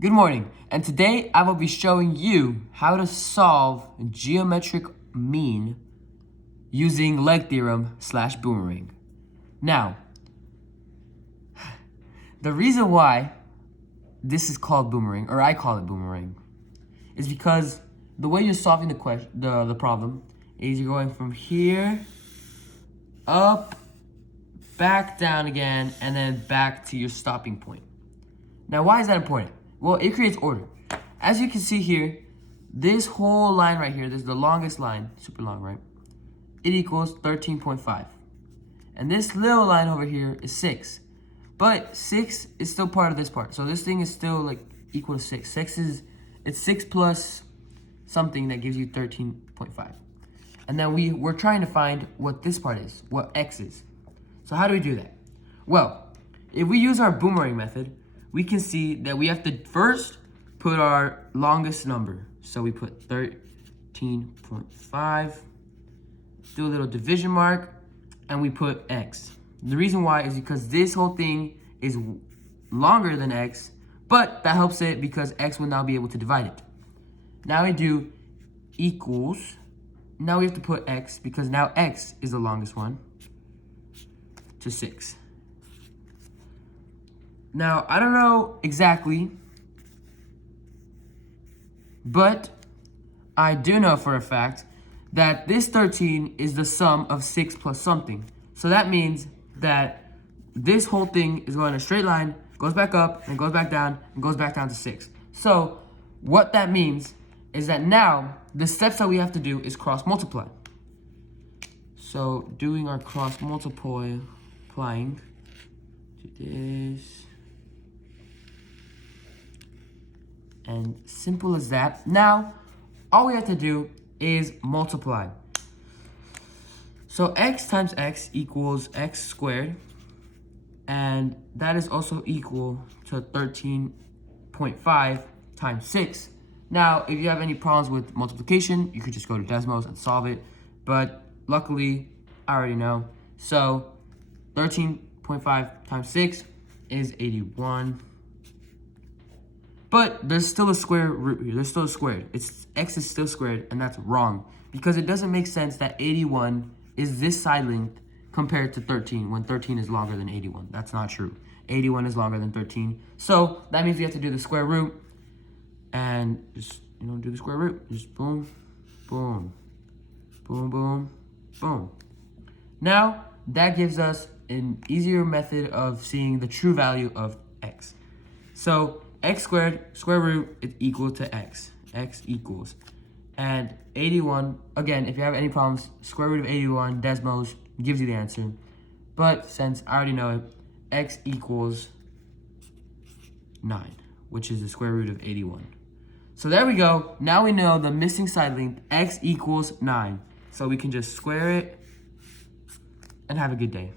Good morning, and today I will be showing you how to solve geometric mean using leg theorem / boomerang. Now, the reason why this is called boomerang, or I call it boomerang, is because the way you're solving the problem is you're going from here, up, back down again, and then back to your stopping point. Now, why is that important? Well, it creates order. As you can see here, this whole line right here, this is the longest line, super long, right? It equals 13.5. And this little line over here is 6. But 6 is still part of this part. So this thing is still like equal to 6. It's 6 plus something that gives you 13.5. And then we're trying to find what this part is, what x is. So how do we do that? Well, if we use our boomerang method, we can see that we have to first put our longest number. So we put 13.5, do a little division mark, and we put x. The reason why is because this whole thing is longer than x, but that helps it because x will now be able to divide it. Now we do equals. Now we have to put x because now x is the longest one to 6. Now, I don't know exactly, but I do know for a fact that this 13 is the sum of 6 plus something. So that means that this whole thing is going in a straight line, goes back up, and goes back down, and goes back down to 6. So what that means is that now the steps that we have to do is cross multiply. So doing our cross multiplying, do this. And simple as that. Now, all we have to do is multiply. So x times x equals x squared. And that is also equal to 13.5 times 6. Now, if you have any problems with multiplication, you could just go to Desmos and solve it. But luckily, I already know. So 13.5 times 6 is 81. But there's still a square root here. There's still a squared. X is still squared, and that's wrong. Because it doesn't make sense that 81 is this side length compared to 13 when 13 is longer than 81. That's not true. 81 is longer than 13. So that means we have to do the square root and just, do the square root. Just boom, boom, boom, boom, boom. Now, that gives us an easier method of seeing the true value of x. So x squared, square root, is equal to x. X equals. And 81, again, if you have any problems, square root of 81, Desmos, gives you the answer. But since I already know it, x equals 9, which is the square root of 81. So there we go. Now we know the missing side length, x equals 9. So we can just square it and have a good day.